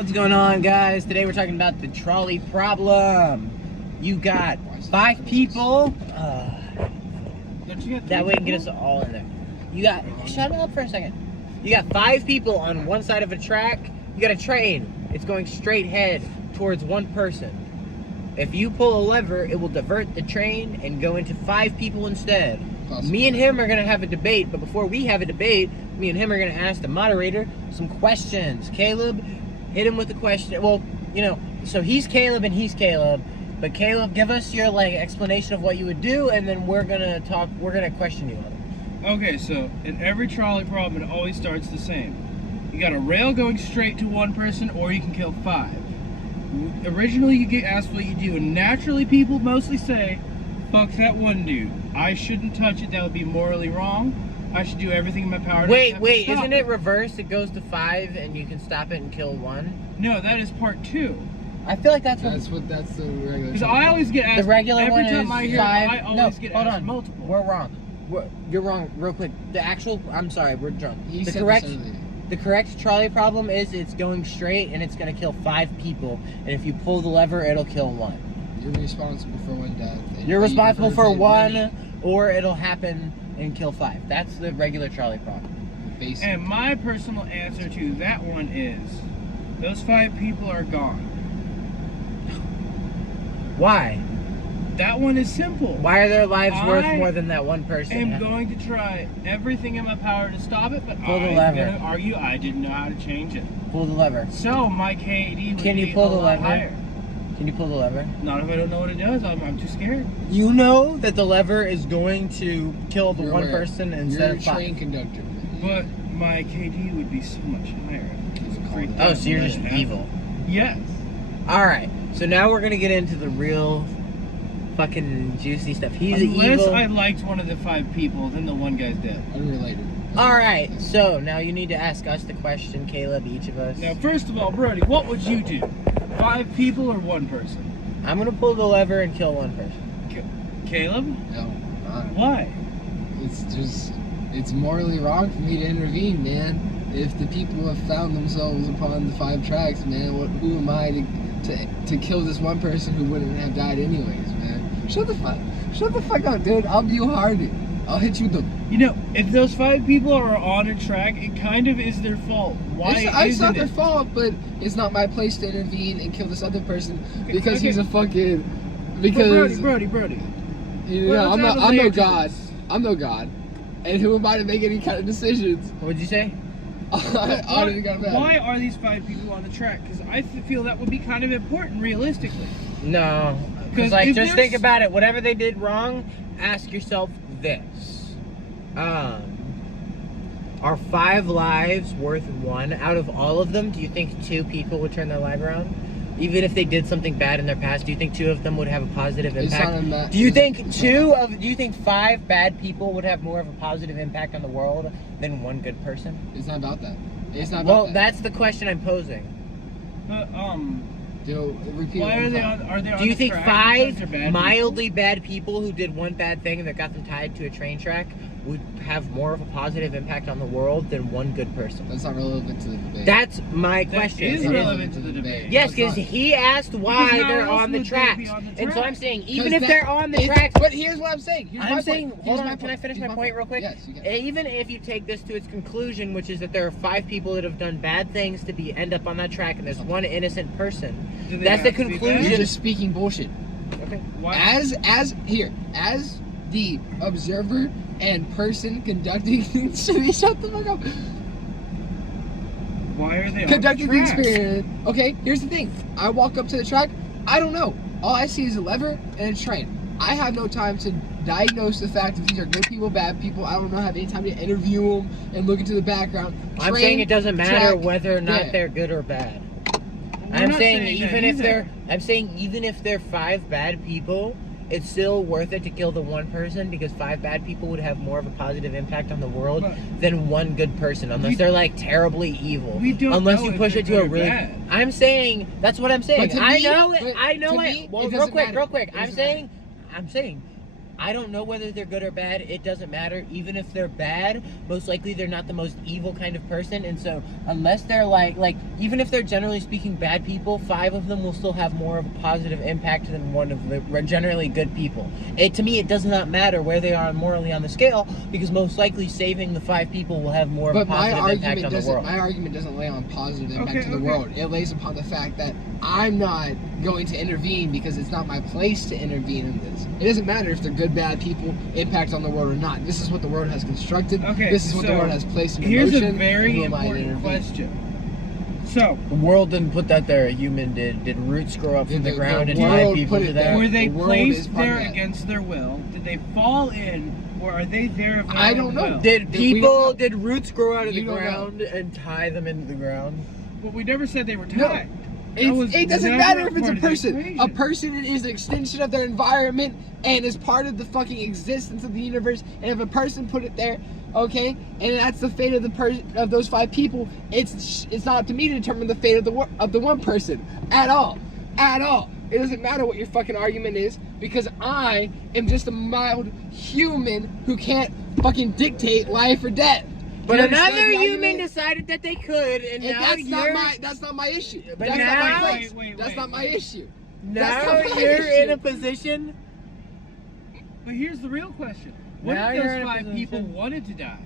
What's going on, guys? Today we're talking about the trolley problem. You got 5 people. That way we can get us all in there. You got, shut up for a second. You got 5 people on one side of a track. You got a train. It's going straight ahead towards one person. If you pull a lever, it will divert the train and go into 5 people instead. Me and him are going to have a debate, but before we have a debate, me and him are going to ask the moderator some questions. Caleb, hit him with the question. Well, you know, so he's Caleb and he's Caleb. But Caleb, give us your explanation of what you would do, and then we're gonna question you on it. Okay, so in every trolley problem, it always starts the same. You got a rail going straight to one person, or you can kill 5. Originally, you get asked what you do, and naturally, people mostly say, "Fuck that one dude. I shouldn't touch it. That would be morally wrong. I should do everything in my power." Wait, isn't it reversed? It goes to 5, and you can stop it and kill 1. No, that is part 2. I feel like that's the regular. Because I always get asked. The regular every one time is I hear 5. I always get asked multiple. We're wrong. You're wrong. Real quick. The actual. I'm sorry. We're drunk. The correct trolley problem is it's going straight and it's gonna kill 5 people. And if you pull the lever, it'll kill 1. You're responsible for 1 death. You're responsible for 1, or it'll happen and kill 5. That's the regular trolley problem. Basically. And my personal answer to that one is, those 5 people are gone. Why? That one is simple. Why are their lives worth more than that one person? I'm going to try everything in my power to stop it, but pull the I'm lever. going to argue I didn't know how to change it. Pull the lever. So my KD would Can you be pull a the lot lever? higher. Can you pull the lever? Not if I don't know what it does. I'm too scared. You know that the lever is going to kill the one person instead of 5. You're a train conductor. But my KD would be so much higher. Oh, so you're just evil. Yes. Alright, so now we're going to get into the real fucking juicy stuff. He's Unless evil. I liked one of the 5 people, then the one guy's dead. Unrelated. Alright, so now you need to ask us the question, Caleb, each of us. Now, first of all, Brody, what would you do? 5 people or 1 person? I'm going to pull the lever and kill 1 person. Caleb? No. Why? It's morally wrong for me to intervene, man. If the people have found themselves upon the 5 tracks, man, who am I to kill this 1 person who wouldn't have died anyways, man? Shut the fuck up, dude. I'll be hard. I'll hit you with the... You know, if those 5 people are on a track, it kind of is their fault. It's not their fault, but it's not my place to intervene and kill this other person because he's a fucking... Because... Brody. You know, I'm no god. I'm no god. And who am I to make any kind of decisions? What'd you say? Why are these 5 people on the track? Because I feel that would be kind of important, realistically. No. Because, just think about it. Whatever they did wrong, ask yourself this. Are 5 lives worth 1 out of all of them? Do you think 2 people would turn their life around? Even if they did something bad in their past, do you think 2 of them would have a positive impact? Do you think 5 bad people would have more of a positive impact on the world than 1 good person? It's not about that. It's not about that. Well, that's the question I'm posing. Why are they on Do you think 5 mildly bad people who did 1 bad thing that got them tied to a train track would have more of a positive impact on the world than 1 good person? That's not relevant to the debate. That's my question. It is relevant to the debate. Yes, because he asked why they're on the tracks. And so I'm saying, even if they're on the tracks... But here's what I'm saying. Hold on, can I finish my point real quick? Yes, you can. Even if you take this to its conclusion, which is that there are 5 people that have done bad things to end up on that track, and there's 1 innocent person, that's the conclusion. You're just speaking bullshit. Okay. Why? As the observer and person conducting shut the fuck up. Why are they conducting on the the track? experience? Okay, here's the thing. I walk up to the track. I don't know. All I see is a lever and a train. I have no time to diagnose the fact if these are good people, bad people. I don't know. Have any time to interview them and look into the background. I'm saying it doesn't matter whether or not they're good or bad. I'm saying even if they're 5 bad people, it's still worth it to kill the 1 person because 5 bad people would have more of a positive impact on the world than 1 good person, unless they're terribly evil. We don't unless know you if push they're it to a good or really. bad. I'm saying that's what I'm saying. But to I me- know it. but I know to it. me, Well, it real doesn't quick. matter. I'm saying. I don't know whether they're good or bad. It doesn't matter. Even if they're bad, most likely they're not the most evil kind of person. And so unless they're like even if they're generally speaking bad people, 5 of them will still have more of a positive impact than one of the generally good people. To me, it does not matter where they are morally on the scale, because most likely saving the 5 people will have more of a positive impact on the world. My argument doesn't lay on positive impact to the world. It lays upon the fact that I'm not going to intervene because it's not my place to intervene in this. It doesn't matter if they're good, bad people, impact on the world or not. This is what the world has constructed. Okay, this is what the world has placed in here's motion. A very important question. So the world didn't put that there. A human did. Did roots grow up from the ground and tie people to there? Were they placed there against their will? Did they fall in, or are they there of their I own don't know. will? Did roots grow out of the ground and tie them into the ground? But we never said they were tied. It doesn't matter if it's a person. A person is an extension of their environment and is part of the fucking existence of the universe. And if a person put it there, okay, and that's the fate of of those 5 people, it's not up to me to determine the fate of the one person at all. It doesn't matter what your fucking argument is, because I am just a mild human who can't fucking dictate life or death. But another human decided that they could, and now that's not my issue. But that's now, not my place. That's not my issue. Now you're in a position. But here's the real question: what Now if you're in those a 5 people position. wanted to die?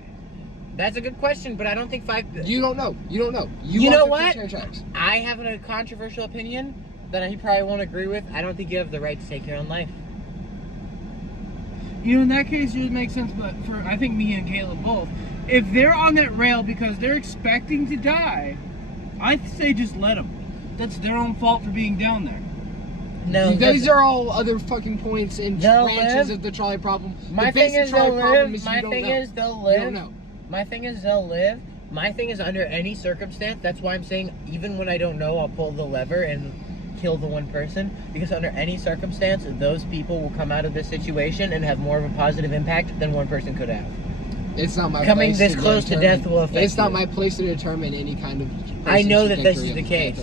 That's a good question, but I don't think 5. You don't know. You know what? Tracks. I have a controversial opinion that he probably won't agree with. I don't think you have the right to take your own life. You know, in that case, it would make sense. But for I think me and Caleb both, if they're on that rail because they're expecting to die, I say just let them. That's their own fault for being down there. No, these are all other fucking points and branches of the trolley problem. My thing is they'll live. My thing is they'll live. My thing is they'll live. My thing is under any circumstance. That's why I'm saying even when I don't know, I'll pull the lever and kill the one person, because under any circumstance, those people will come out of this situation and have more of a positive impact than one person could have. It's not my coming place this close to death will affect. It's not my place to determine any kind of. I know that this is the case.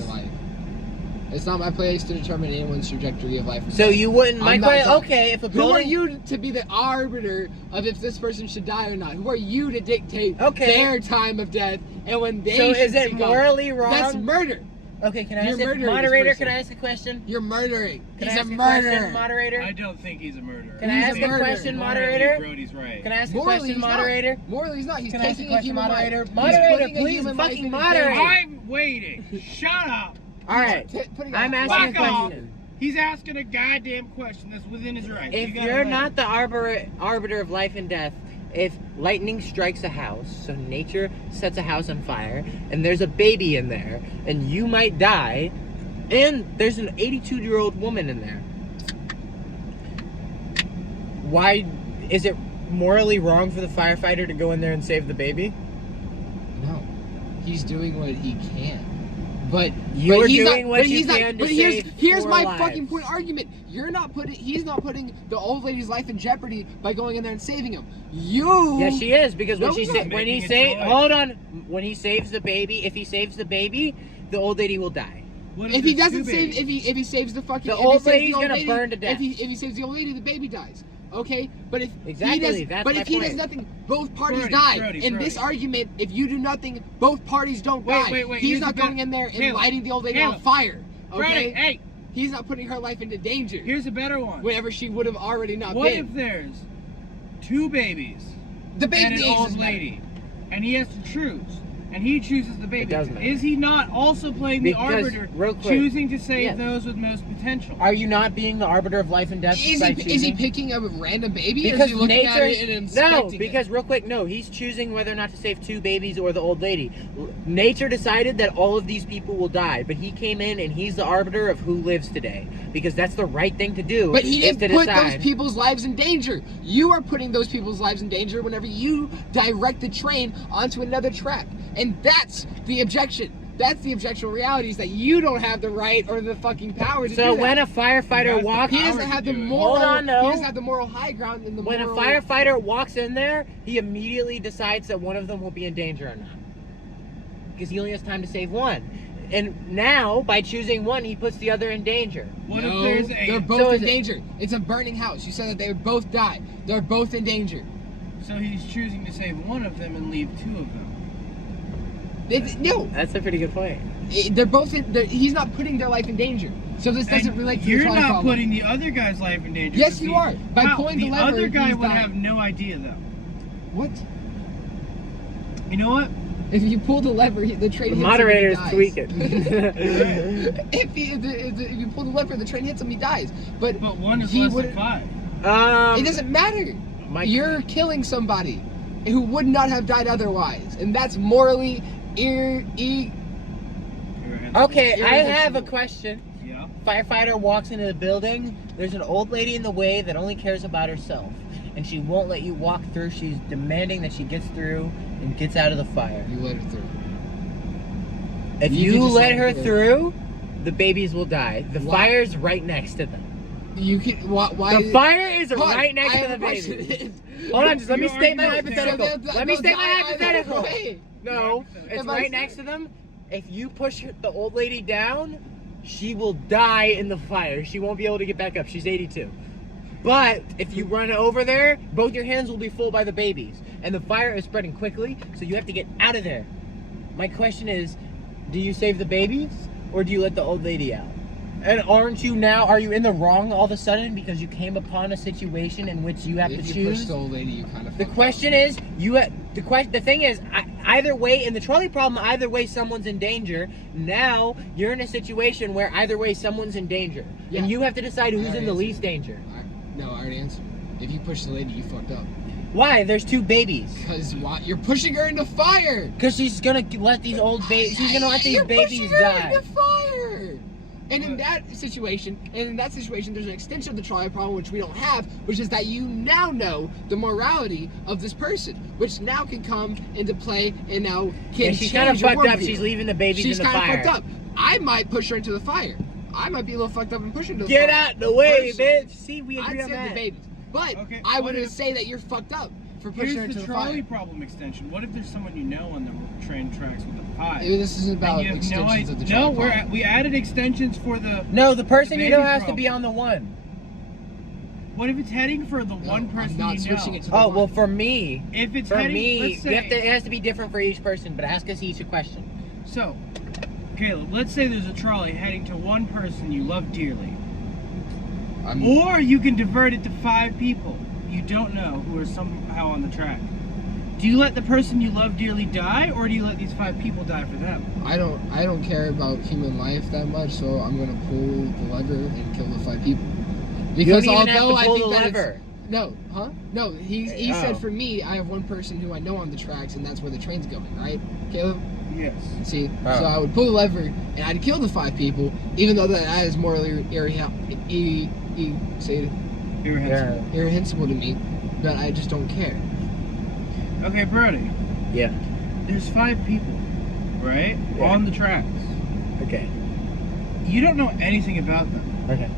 It's not my place to determine anyone's trajectory of life. So you wouldn't. Okay, if a building. Who are you to be the arbiter of if this person should die or not? Who are you to dictate their time of death and when they? So is it morally wrong? That's murder. Okay, can I ask a moderator? Can I ask a question? You're murdering. He's a murderer. Moderator. I don't think he's a murderer. Can I ask a question, moderator? Brody's right. Can I ask a question, moderator? Morally, he's not. He's taking a taking question, moderator. life. Moderator, please fucking moderate. I'm waiting. Shut up. All right. I'm asking a question. He's asking a goddamn question that's within his right. If you're not the arbiter of life and death, if lightning strikes a house, so nature sets a house on fire, and there's a baby in there, and you might die, and there's an 82-year-old woman in there, why is it morally wrong for the firefighter to go in there and save the baby? No, he's doing what he can. But you're doing what you can to save here's my fucking point argument. He's not putting the old lady's life in jeopardy by going in there and saving him. Yes, she is, because when he saves the baby, if he saves the baby, the old lady will die. If he doesn't save, if he saves the fucking, the old lady's gonna burn to death. If he saves the old lady, the baby dies. Okay, but if exactly, he does nothing, both parties die. In this argument, if you do nothing, both parties don't die. He's not going in there and lighting the old lady on fire. Okay, hey, he's not putting her life into danger. Here's a better one. Whenever she would have already not been. What if there's 2 babies and an old lady, and he has to choose? And he chooses the baby. Is he not also playing the arbiter, choosing to save those with most potential? Are you not being the arbiter of life and death? Is he picking a random baby? Because is he looking at it and inspecting it? He's choosing whether or not to save 2 babies or the old lady. Nature decided that all of these people will die, but he came in and he's the arbiter of who lives today, because that's the right thing to do. But he didn't put those people's lives in danger. You are putting those people's lives in danger whenever you direct the train onto another track. And that's the objection. That's the objectional reality, is that you don't have the right or the fucking power to do that. So when a firefighter walks, he doesn't have the moral. Hold on, no. He doesn't have the moral high ground in the. When a firefighter walks in there, he immediately decides that one of them will be in danger or not, because he only has time to save one. And now, by choosing one, he puts the other in danger. What No, if there's they're a... both So in is it- danger. It's a burning house. You said that they would both die. They're both in danger. So he's choosing to save one of them and leave two of them. No, That's a pretty good point. they're both in. He's not putting their life in danger. So this doesn't And relate to you're the trolley not problem. putting the other guy's life in danger. Yes, 'cause you are. By How? pulling the lever, other guy he's would dying. have no idea, though. What? You know what? If you pull the lever, the train The hits him moderator's and he dies. tweaking. if you pull the lever, the train hits him, he dies. But But one is he less than wouldn't- 5. It doesn't matter. Mike- You're killing somebody who would not have died otherwise, and that's morally Okay, I Irreversible. have a question. Yeah. Firefighter walks into the building. There's an old lady in the way that only cares about herself, and she won't let you walk through. She's demanding that she gets through and gets out of the fire. You let her through. If You you could just let let her her through. through, the babies will die. The Why? fire's right next to them. You can why? The fire is Hold on, right next I to have the a question. babies. Hold on, just let me You state my already know. hypothetical. So Let me state my they'll die either hypothetical. way. No, it's If I right say- next to them. If you push the old lady down, she will die in the fire. She won't be able to get back up. She's 82. But if you run over there, both your hands will be full by the babies. And the fire is spreading quickly, so you have to get out of there. My question is, do you save the babies or do you let the old lady out? And are you in the wrong all of a sudden because you came upon a situation in which you have If to you push choose? the old lady, you kind of. The question is, the thing is, either way, in the trolley problem, either way, someone's in danger. Now, you're in a situation where either way, someone's in danger. Yeah. And you have to decide who's already in the answered. least danger. No, I already answered. If you push the lady, you fucked up. Why? There's two babies. Because why? You're pushing her into fire. Because she's gonna let these old babies, she's gonna let these You're babies pushing her die. into fire. And in that situation, there's an extension of the trolley problem which we don't have, which is that you now know the morality of this person, which now can come into play and now can And she's change kind of your fucked up. worldview. She's leaving the babies She's in the kind of fire. fucked up. I might push her into the fire. I might be a little fucked up and push her into the Get fire. out the way, Personally. bitch. See, we agree I'd on save that. the babies. But Okay, I what wouldn't if- say that you're fucked up for pushing her Here's into the the trolley fire. problem extension. What if there's someone you know on the train tracks with a 5? Maybe this isn't about And you have no extensions idea. of the No, trolley problem. we added extensions for the... No, the person The you know baby has to problem. be on the one. What if it's heading for the one person I'm not you know? switching it to the Oh, one. well, for me, If it's for heading... me, let's say, it has to be different for each person, but ask us each a question. So, Caleb, let's say there's a trolley heading to one person you love dearly. Or you can divert it to 5 people you don't know who are somehow on the track. Do you let the person you love dearly die, or do you let these 5 people die for them? I don't care about human life that much, so I'm gonna pull the lever and kill the 5 people. Because you don't even have although to I pull think the that lever. it's, no, huh? No, he Oh. said for me, I have one person who I know on the tracks, and that's where the train's going, right, Caleb? Yes. See, Oh. so I would pull the lever and I'd kill the 5 people, even though that is morally irrehensible to me, but I just don't care. Okay, Brody. Yeah. There's 5 people, right? Yeah. On the tracks. Okay. You don't know anything about them, Okay.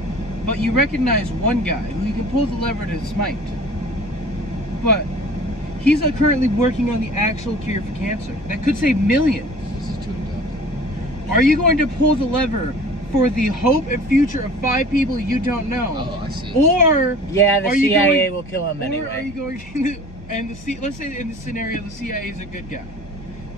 but you recognize one guy who you can pull the lever to smite. But he's currently working on the actual cure for cancer that could save millions. This is too dumb. Are you going to pull the lever for the hope and future of 5 people you don't know? Oh, I see. Or Yeah, the Are you CIA going- will kill him Or are you anyway. going to, and let's say in this scenario the CIA is a good guy.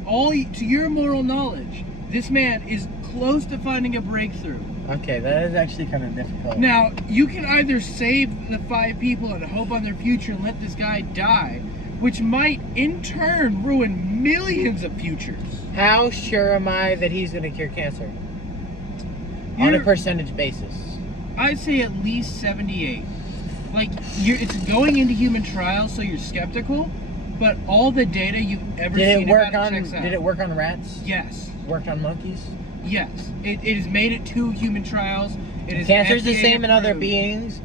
To your moral knowledge, this man is close to finding a breakthrough. Okay, that is actually kind of difficult. Now, you can either save the 5 people and hope on their future and let this guy die, which might in turn ruin millions of futures. How sure am I that he's going to cure cancer? On a You're- percentage basis. I'd say at least 78. Like, it's going into human trials, so you're skeptical, but all the data you've ever Did seen it work about on? it checks out. Did it work on rats? Yes. Worked on monkeys? Yes. It has made it to human trials. It is Cancer's the FDA same in other approved. beings.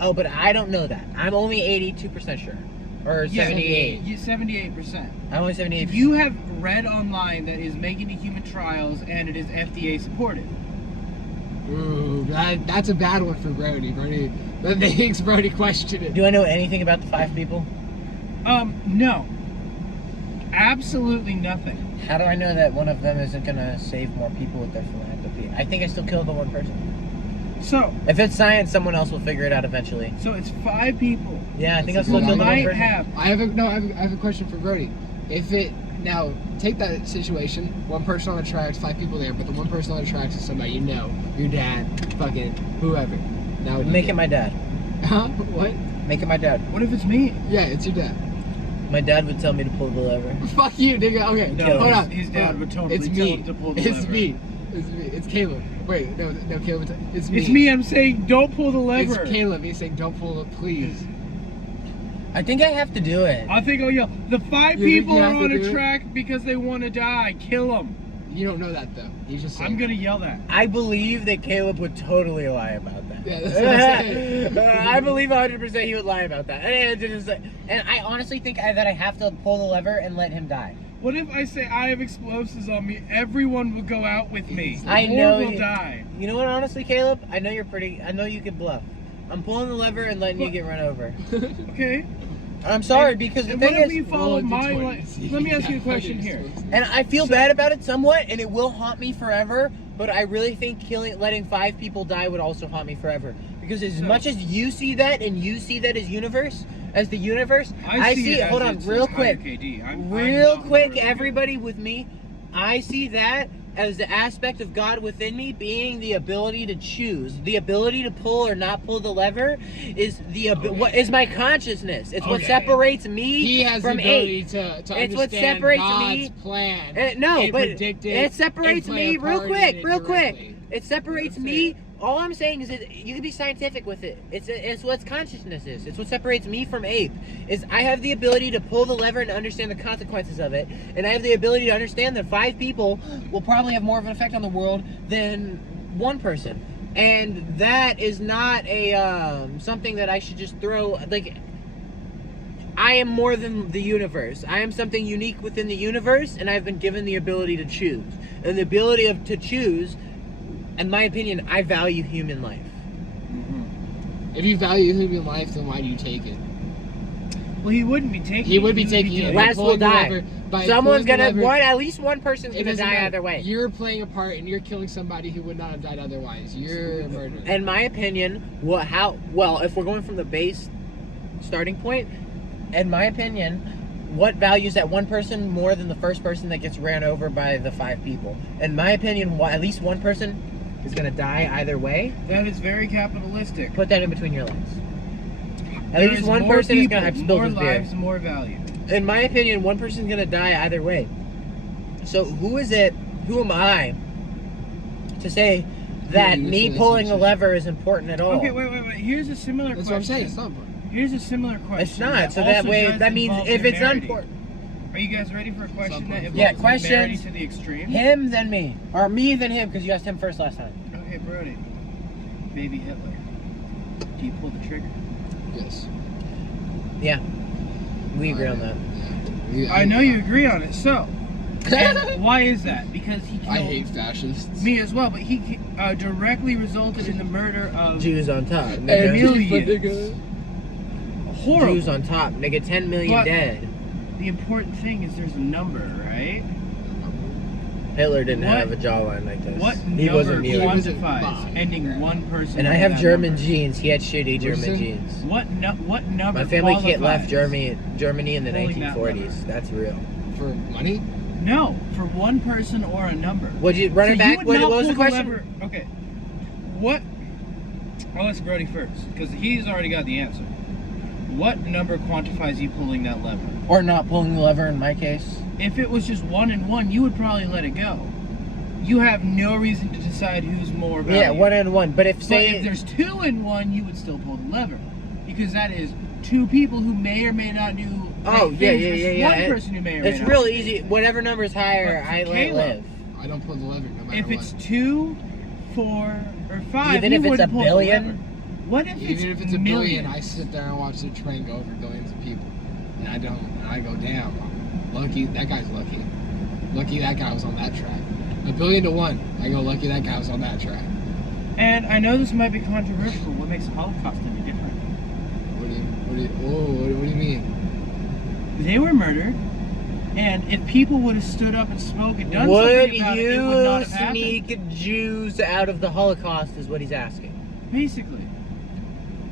Oh, but I don't know that. I'm only 82% sure, or Yeah, 78. 78%. I'm only 78%. If you have read online that is making it human trials and it is FDA supported. Ooh, that's a bad one for Brody. That makes Brody question it. Do I know anything about the 5 people? No. Absolutely nothing. How do I know that one of them isn't gonna save more people with their philanthropy? I think I still killed the one person. So, If it's science, someone else will figure it out eventually. so it's 5 people. Yeah, I think I'll That's still a kill good the one Might person. have. I have a question for Brody. If it now take that situation, one person on the tracks, 5 people there, but the one person on the tracks is somebody you know, your dad, fucking whoever. Now Make it my dad. Huh? What? Make it my dad. What if it's me? Yeah, it's your dad. My dad would tell me to pull the lever. Fuck you, nigga. Okay, No, hold on. his dad hold on. would totally It's tell me. him to pull the It's lever. me. It's me. It's Caleb. Wait, no, Caleb. It's me. It's me. I'm saying don't pull the lever. It's Caleb. He's saying don't pull it, please. I think I have to do it. I think I'll yell. The 5 You think people you are have to on a do it? track because they want to die. Kill them. You don't know that though. He's just saying. I'm gonna yell that. I believe that Caleb would totally lie about that. Yeah, that's what I'm saying. I believe 100% he would lie about that. And I honestly think that I have to pull the lever and let him die. What if I say I have explosives on me? Everyone will go out with me. I Or know will you- die. You know what, honestly, Caleb? I know you can bluff. I'm pulling the lever and letting you get run over. Okay. I'm sorry, because the And thing what if is, we follow roll a my D20 life? to see Let me ask you a how question you're here. supposed to- and I feel bad about it somewhat, and it will haunt me forever, but I really think letting 5 people die would also haunt me forever. Because as much as you see that, and you see that as the universe, I see it it, hold as on, it's real higher quick. KD. I'm Real not quick, worried. everybody with me, I see that as the aspect of God within me being the ability to choose. The ability to pull or not pull the lever is what is my consciousness. It's what Okay. separates me He has the from ability ape. to It's understand what separates God's me. plan. No, and but predict it separates and play me a real part in quick, it real quick. directly. It separates I'm me. saying. All I'm saying is that you can be scientific with it. It's what consciousness is. It's what separates me from ape. Is I have the ability to pull the lever and understand the consequences of it, and I have the ability to understand that 5 people will probably have more of an effect on the world than 1 person, and that is not a something that I should just throw like. I am more than the universe. I am something unique within the universe, and I've been given the ability to choose. And the ability to choose, in my opinion, I value human life. If you value human life, then why do you take it? Well, he wouldn't be taking. He would be it. taking it. Last will Pulling the die. lever- by Someone's pulling the gonna lever, at least one person's it gonna doesn't die matter. either way. You're playing a part, and you're killing somebody who would not have died otherwise. You're a murderer. In my opinion, if we're going from the base starting point, in my opinion, what values that one person more than the first person that gets ran over by the 5 people? In my opinion, at least one person is gonna die either way. That is very capitalistic. Put that in between your legs. At There least is one more person is people, gonna have spilled more his beer. lives, more value. In my opinion, one person's gonna die either way. So who am I to say that you me say pulling a that's lever is important at all? Okay, wait. Here's a similar That's question. what I'm saying. It's not important. Here's a similar question. It's not. So that also way, does that means involve if it's humanity. unimportant, Are you guys ready for a question that involves Yeah, humanity questions. to the extreme? him then me, or me then him, because you asked him first last time. Okay, Brody. Baby Hitler. Do you pull the trigger? Yes. Yeah, we agree on that. Yeah. I know you agree on it. So, and why is that? Because he killed I hate fascists. me as well, but he directly resulted in the murder of Jews on top, And nigga. millions. Horrible. Jews on top, nigga. 10 million But- dead. The important thing is there's a number, right? Hitler didn't What- have a jawline like this. What He number wasn't mute. wasn't quantifies mine. ending one person? And I with have that German number? genes. He had shitty German What'd you say? genes. What number? My family kid left qualifies? Germany in the Pulling that 1940s. That's real. For money? No, for one person or a number. Would you run So it back? You would What not was pull the question? lever. Okay. What? I'll ask Brody first because he's already got the answer. What number quantifies you pulling that lever? Or not pulling the lever in my case? If it was just 1 and 1, you would probably let it go. You have no reason to decide who's more valuable. Yeah, 1 and 1. But if But if there's 2 and 1, you would still pull the lever because that is 2 people who may or may not do. Oh, great yeah, things yeah, versus yeah, yeah. One person who may or may it's not. real easy. Whatever number is higher, But I for let Caleb, live. I don't pull the lever no matter If what. it's 2, 4, or 5, Even you if it's wouldn't a pull the billion? lever. What if Even if it's a millions? billion, I sit there and watch the train go over billions of people. And I don't. And I go, damn, lucky, that guy's lucky. Lucky that guy was on that track. 1,000,000,000 to 1. I go, lucky that guy was on that track. And I know this might be controversial. What makes the Holocaust any different? What do you mean? They were murdered And if people would have stood up and spoken and done Would something about it, it would not you have happened. sneak Jews out of the Holocaust is what he's asking. Basically.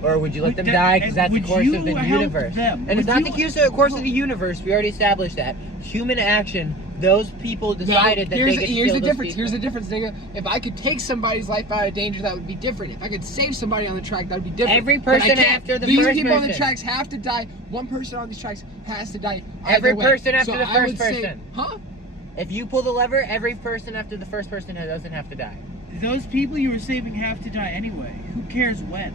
Or would you let Would them that- die because that's the would course you of the help universe? them? And it's Would not you- the course of the universe. We already established that. Human action, those people decided that here's they could here's kill the those difference. people. Here's the difference, nigga. If I could take somebody's life out of danger, that would be different. If I could save somebody on the track, that would be different. Every But I person can't. after the These first people on the person. tracks have to die. One person on these tracks has to die. Every either way. person after So the I first would say- person. Huh? If you pull the lever, every person after the first person doesn't have to die. Those people you were saving have to die anyway. Who cares when?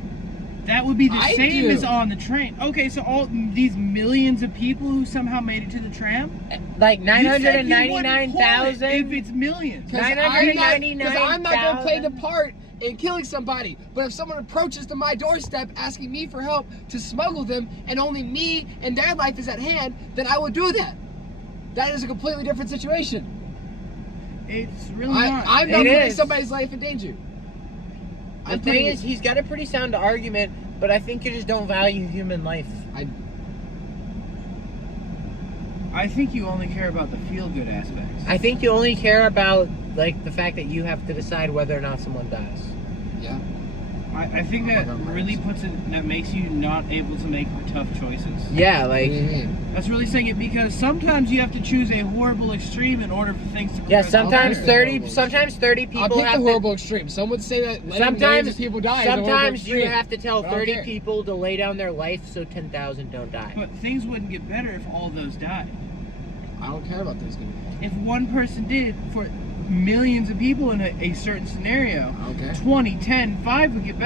That would be the I same do. as on the train. Okay, so all these millions of people who somehow made it to the tram? Like You said you wouldn't pull it 999,000. if it's millions. Because I'm not going to play the 999,000. part in killing somebody. But if someone approaches to my doorstep asking me for help to smuggle them, and only me and their life is at hand, then I would do that. That is a completely different situation. It's really not. I'm not It putting is. somebody's life in danger. The thing is, he's got a pretty sound argument, but I think you just don't value human life. I think you only care about the feel-good aspects. I think you only care about like the fact that you have to decide whether or not someone dies. Yeah. I think that really that makes you not able to make tough choices. Yeah, What like do you mean? That's really saying it because sometimes you have to choose a horrible extreme in order for things to yeah, progress. sometimes I'll pick the 30 horrible sometimes 30 I'll people pick the have to horrible extreme. Some would say that letting millions of people die is a horrible sometimes you extreme. have to tell But I don't 30 care. people to lay down their life so 10,000 don't die. But things wouldn't get better if all those died. I don't care about those people. If one person did for millions of people in a certain scenario, I don't care. 20, 10, 5 would get better.